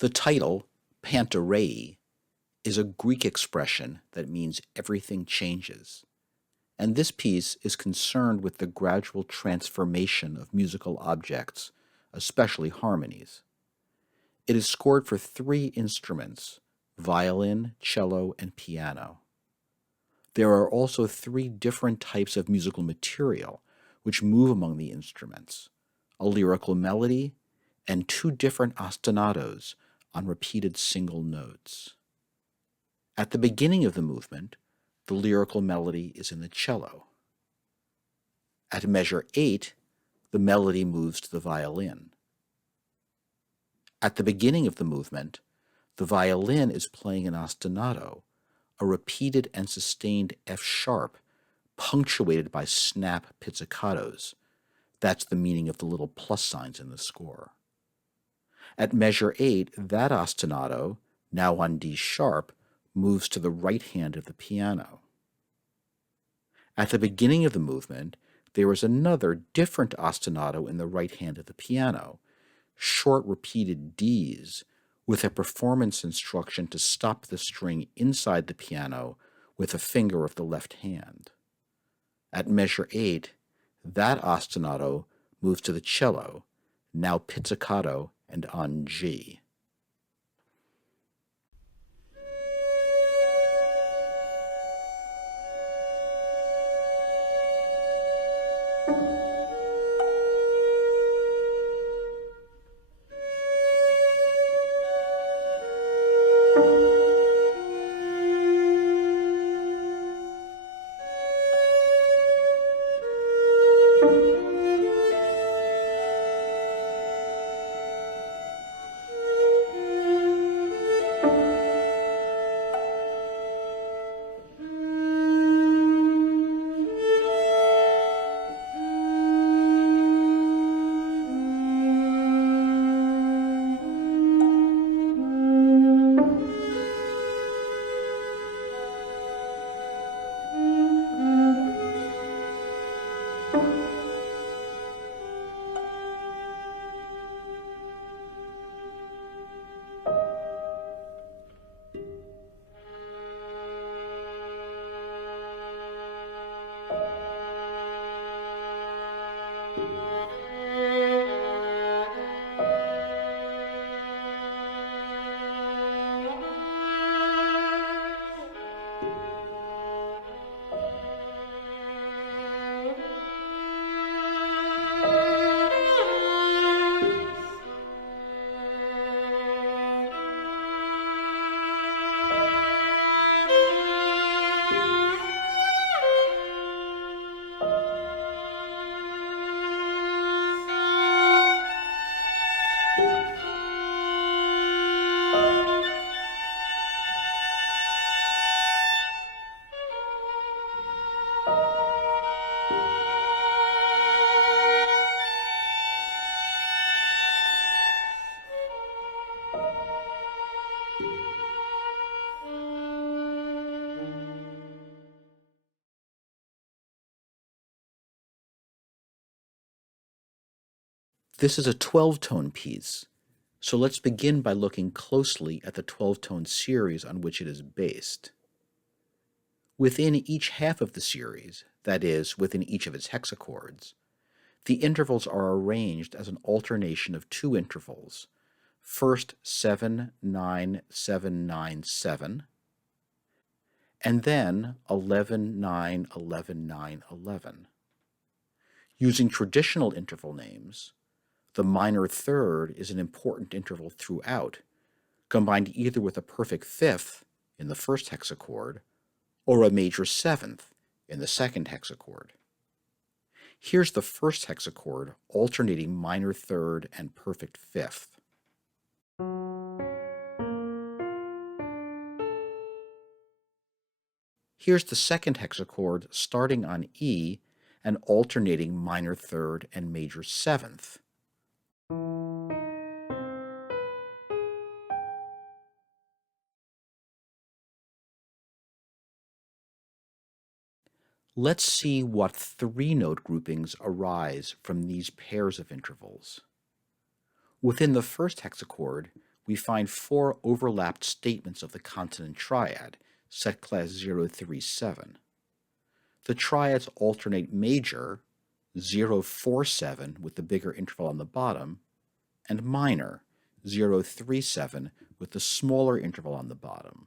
The title, Panta Rhei, is a Greek expression that means everything changes, and this piece is concerned with the gradual transformation of musical objects, especially harmonies. It is scored for 3 instruments, violin, cello, and piano. There are also 3 different types of musical material which move among the instruments, a lyrical melody, and 2 different ostinatos on repeated single notes. At the beginning of the movement, the lyrical melody is in the cello. At measure 8, the melody moves to the violin. At the beginning of the movement, the violin is playing an ostinato, a repeated and sustained F sharp, punctuated by snap pizzicatos. That's the meaning of the little plus signs in the score. At measure 8, that ostinato, now on D sharp, moves to the right hand of the piano. At the beginning of the movement, there is another different ostinato in the right hand of the piano, short repeated Ds, with a performance instruction to stop the string inside the piano with a finger of the left hand. At measure 8, that ostinato moves to the cello, now pizzicato and on G. This is a 12-tone piece, so let's begin by looking closely at the 12-tone series on which it is based. Within each half of the series, that is, within each of its hexachords, the intervals are arranged as an alternation of 2 intervals, first 7, 9, 7, 9, 7, and then 11, 9, 11, 9, 11. Using traditional interval names, the minor third is an important interval throughout, combined either with a perfect fifth in the first hexachord or a major seventh in the second hexachord. Here's the first hexachord alternating minor third and perfect fifth. Here's the second hexachord starting on E and alternating minor third and major seventh. Let's see what 3-note groupings arise from these pairs of intervals. Within the first hexachord, we find four overlapped statements of the consonant triad, set class 037. The triads alternate major, 047 with the bigger interval on the bottom, and minor, 037 with the smaller interval on the bottom.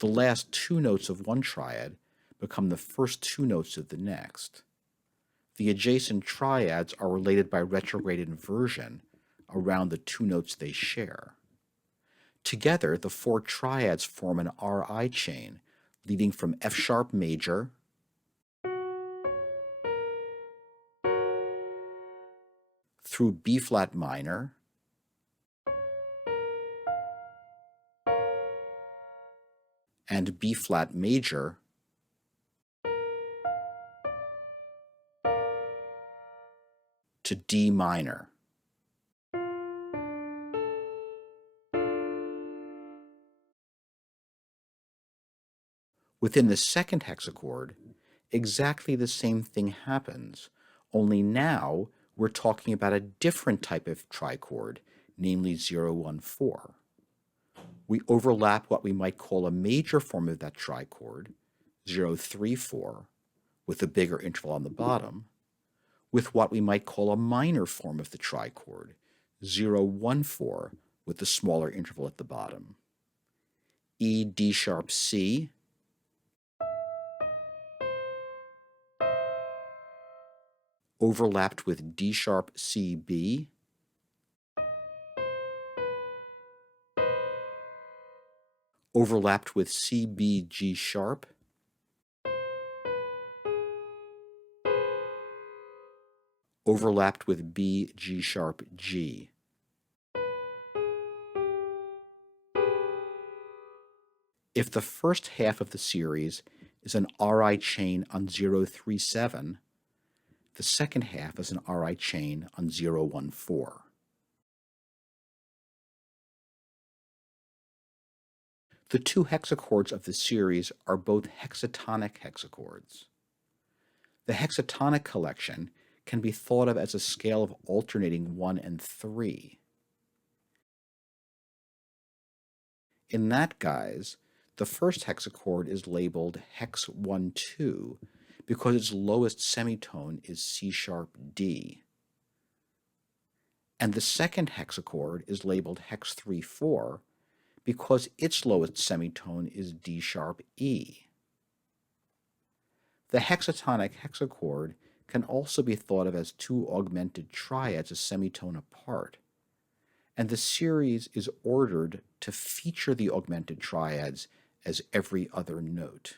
The last two notes of one triad become the first two notes of the next. The adjacent triads are related by retrograde inversion around the two notes they share. Together, the four triads form an RI chain leading from F sharp major through B flat minor and B flat major to D minor. Within the second hexachord, exactly the same thing happens, only now we're talking about a different type of trichord, namely 014. We overlap what we might call a major form of that trichord, 034, with a bigger interval on the bottom, with what we might call a minor form of the trichord, 014, with the smaller interval at the bottom. E, D sharp, C, overlapped with D sharp, C, B, overlapped with C, B, G sharp, overlapped with B, G sharp, G. If the first half of the series is an RI chain on 037, the second half is an RI chain on 014. The two hexachords of the series are both hexatonic hexachords. The hexatonic collection can be thought of as a scale of alternating 1 and 3. In that guise, the first hexachord is labeled hex 1-2 because its lowest semitone is C sharp D. And the second hexachord is labeled hex 3-4 because its lowest semitone is D sharp E. The hexatonic hexachord can also be thought of as two augmented triads a semitone apart, and the series is ordered to feature the augmented triads as every other note.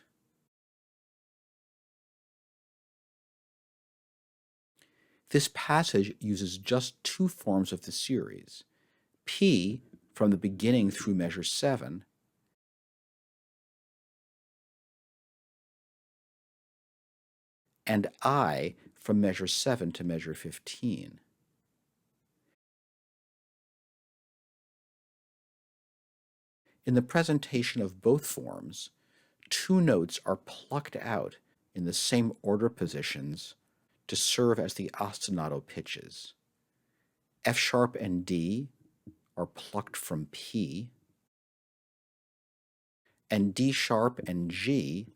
This passage uses just two forms of the series, P from the beginning through measure 7, and I from measure 7 to measure 15. In the presentation of both forms, two notes are plucked out in the same order positions to serve as the ostinato pitches. F sharp and D are plucked from P, and D sharp and G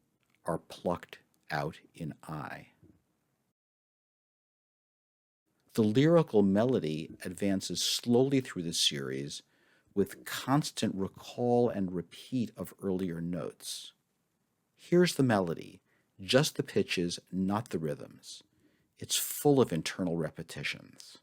are plucked out in I. The lyrical melody advances slowly through the series with constant recall and repeat of earlier notes. Here's the melody, just the pitches, not the rhythms. It's full of internal repetitions.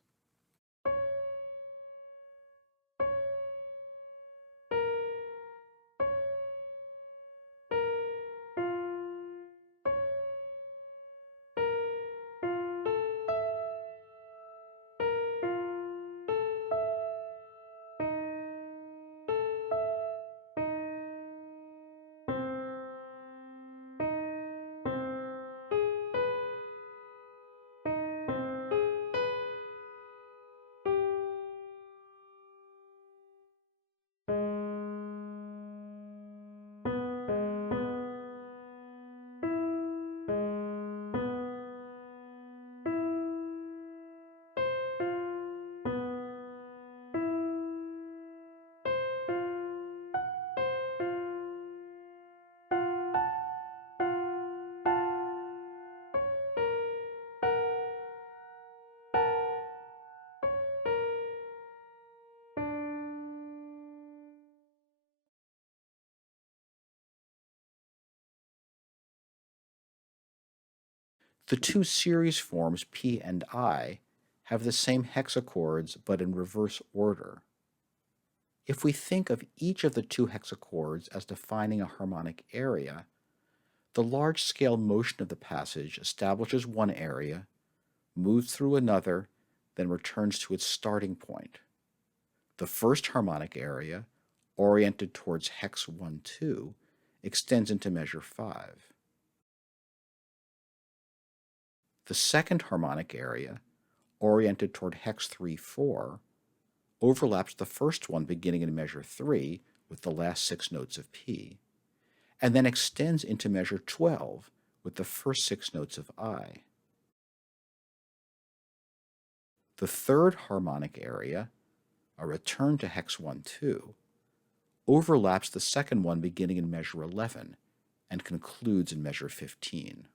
The two series forms P and I have the same hexachords but in reverse order. If we think of each of the two hexachords as defining a harmonic area, the large-scale motion of the passage establishes one area, moves through another, then returns to its starting point. The first harmonic area, oriented towards hex 1-2, extends into measure 5. The second harmonic area, oriented toward hex 3-4, overlaps the first one beginning in measure 3 with the last 6 notes of P, and then extends into measure 12 with the first 6 notes of I. The third harmonic area, a return to hex 1-2, overlaps the second one beginning in measure 11 and concludes in measure 15.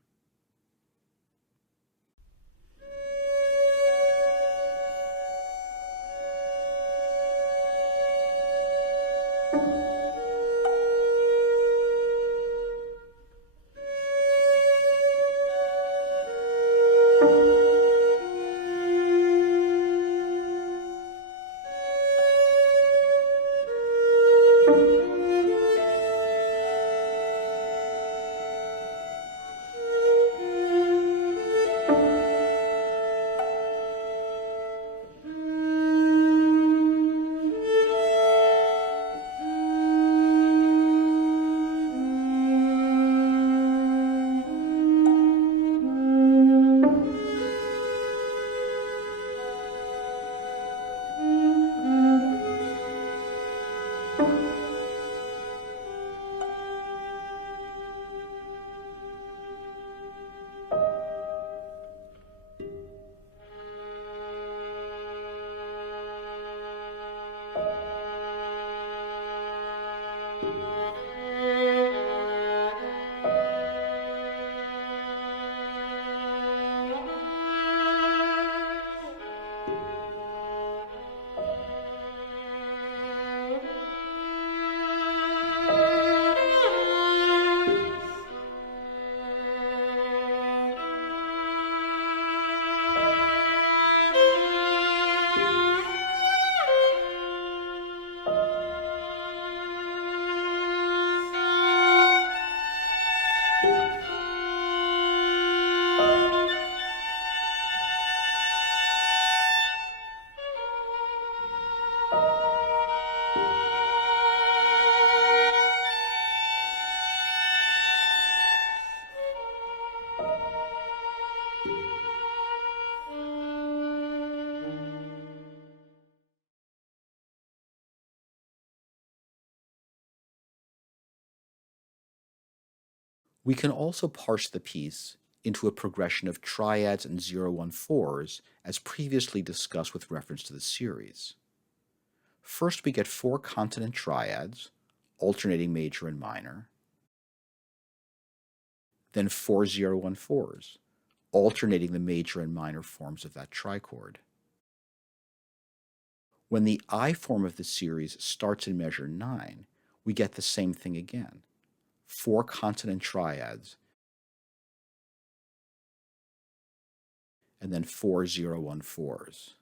We can also parse the piece into a progression of triads and 0-1-4s as previously discussed with reference to the series. First, we get 4 consonant triads, alternating major and minor, then 4 0-1-4s, alternating the major and minor forms of that trichord. When the I form of the series starts in measure 9, we get the same thing again. 4 consonant triads, and then 4 0-1-4s.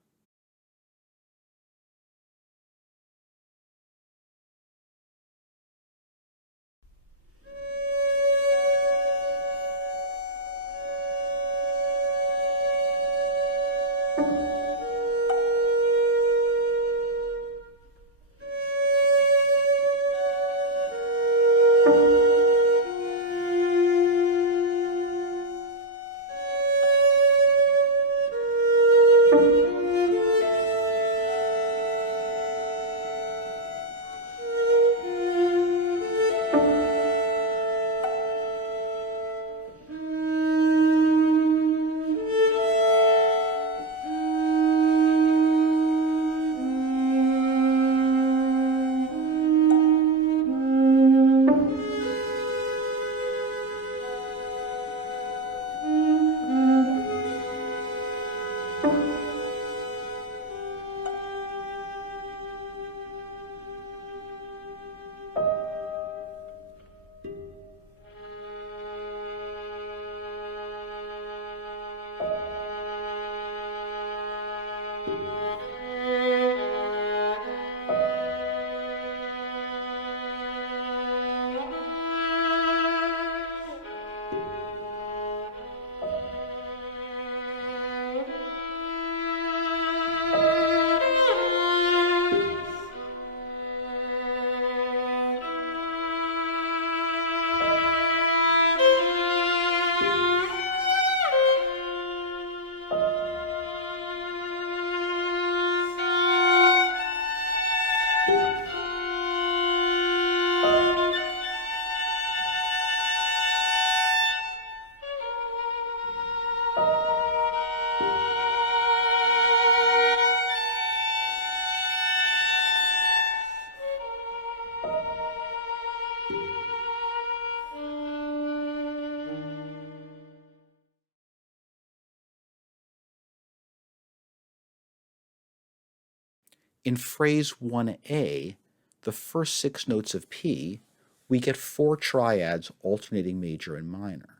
In phrase 1a, the first 6 notes of P, we get 4 triads alternating major and minor.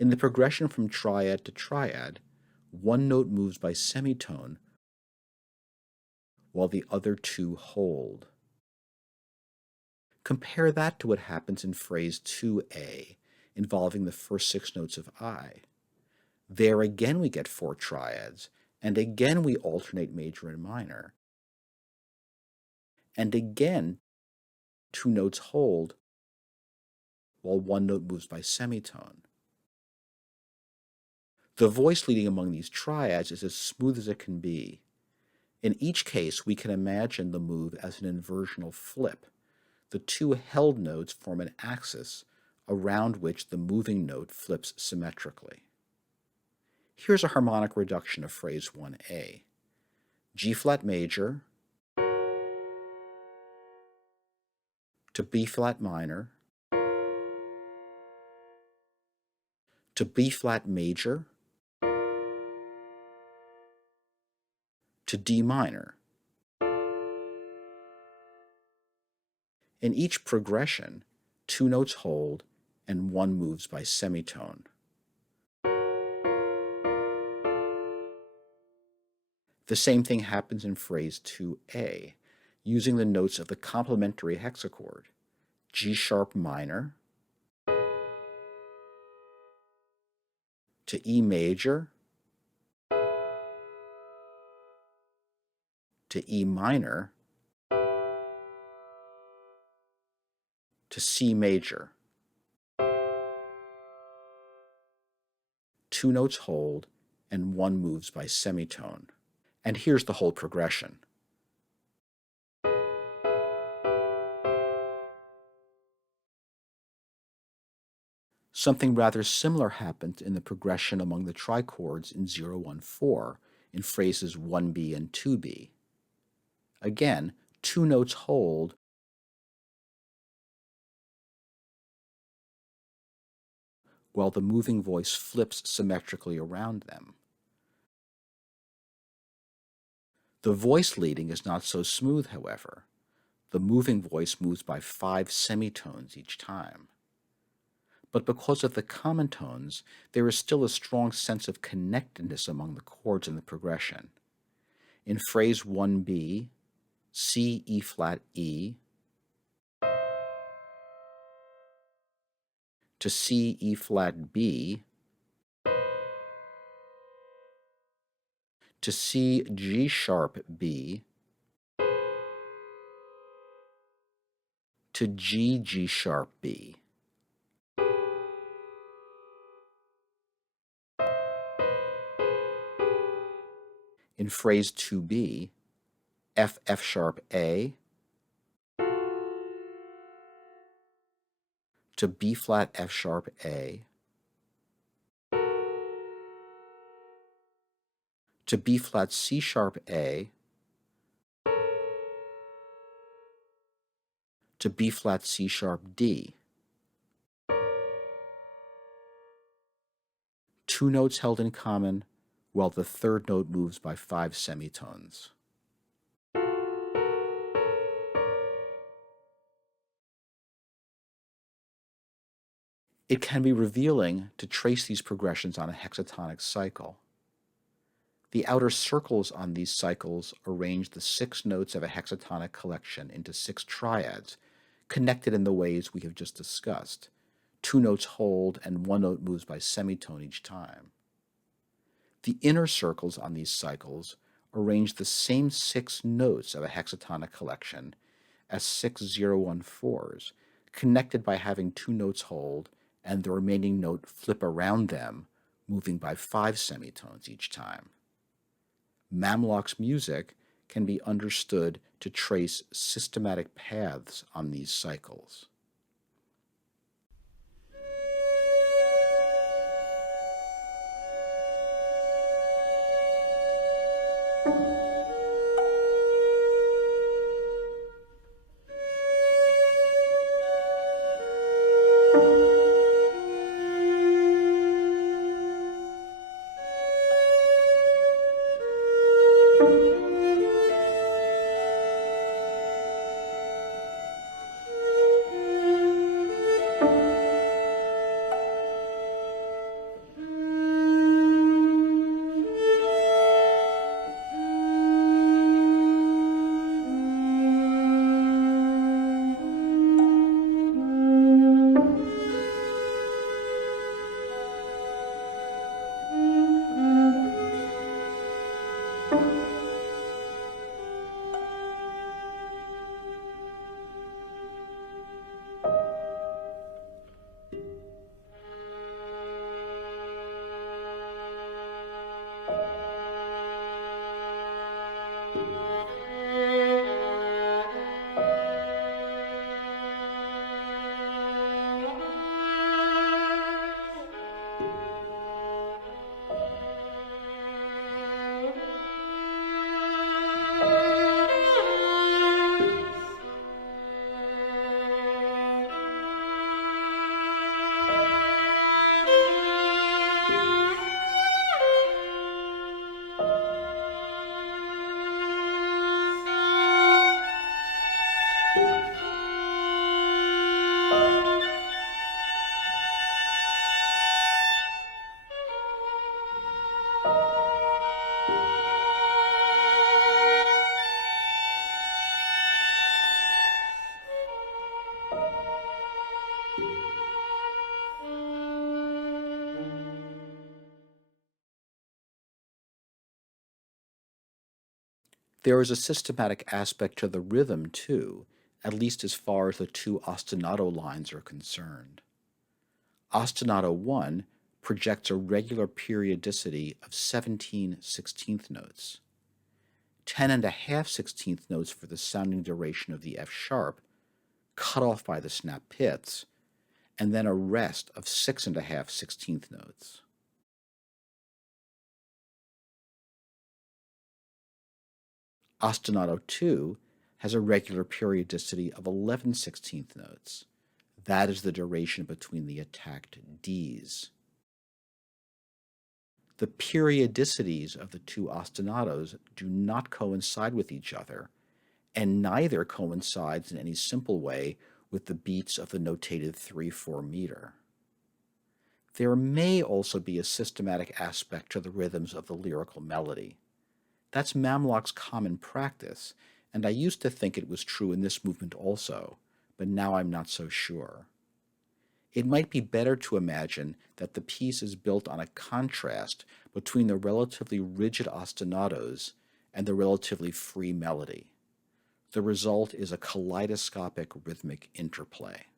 In the progression from triad to triad, one note moves by semitone while the other 2 hold. Compare that to what happens in phrase 2a, involving the first 6 notes of I. There again we get 4 triads, and again we alternate major and minor. And again, 2 notes hold while one note moves by semitone. The voice leading among these triads is as smooth as it can be. In each case, we can imagine the move as an inversional flip. The 2 held notes form an axis around which the moving note flips symmetrically. Here's a harmonic reduction of phrase 1a. G-flat major to B-flat minor to B-flat major to D minor. In each progression, 2 notes hold and one moves by semitone. The same thing happens in phrase 2a, using the notes of the complementary hexachord, G sharp minor to E major to E minor to C major. 2 notes hold and one moves by semitone. And here's the whole progression. Something rather similar happened in the progression among the trichords in 014 in phrases 1b and 2b. Again, 2 notes hold while the moving voice flips symmetrically around them. The voice leading is not so smooth, however. The moving voice moves by 5 semitones each time. But because of the common tones, there is still a strong sense of connectedness among the chords in the progression. In phrase 1b, C, E flat, E, to C, E flat, B, to C, G sharp, B, to G, G sharp, B. In phrase 2b, F, F sharp, A, to B flat, F sharp, A, to B flat, C sharp, A, to B flat, C sharp, D. 2 notes held in common, while the third note moves by 5 semitones. It can be revealing to trace these progressions on a hexatonic cycle. The outer circles on these cycles arrange the 6 notes of a hexatonic collection into 6 triads, connected in the ways we have just discussed. 2 notes hold and 1 note moves by semitone each time. The inner circles on these cycles arrange the same 6 notes of a hexatonic collection as 6 0-1-4s, connected by having 2 notes hold and the remaining note flip around them, moving by 5 semitones each time. Mamlok's music can be understood to trace systematic paths on these cycles. There is a systematic aspect to the rhythm, too, at least as far as the 2 ostinato lines are concerned. Ostinato 1 projects a regular periodicity of 17 16th notes, 10½ 16th notes for the sounding duration of the F sharp, cut off by the snap pits, and then a rest of 6½ 16th notes. Ostinato 2 has a regular periodicity of 11 16th notes. That is the duration between the attacked Ds. The periodicities of the 2 ostinatos do not coincide with each other, and neither coincides in any simple way with the beats of the notated 3/4 meter. There may also be a systematic aspect to the rhythms of the lyrical melody. That's Mamlok's common practice, and I used to think it was true in this movement also, but now I'm not so sure. It might be better to imagine that the piece is built on a contrast between the relatively rigid ostinatos and the relatively free melody. The result is a kaleidoscopic rhythmic interplay.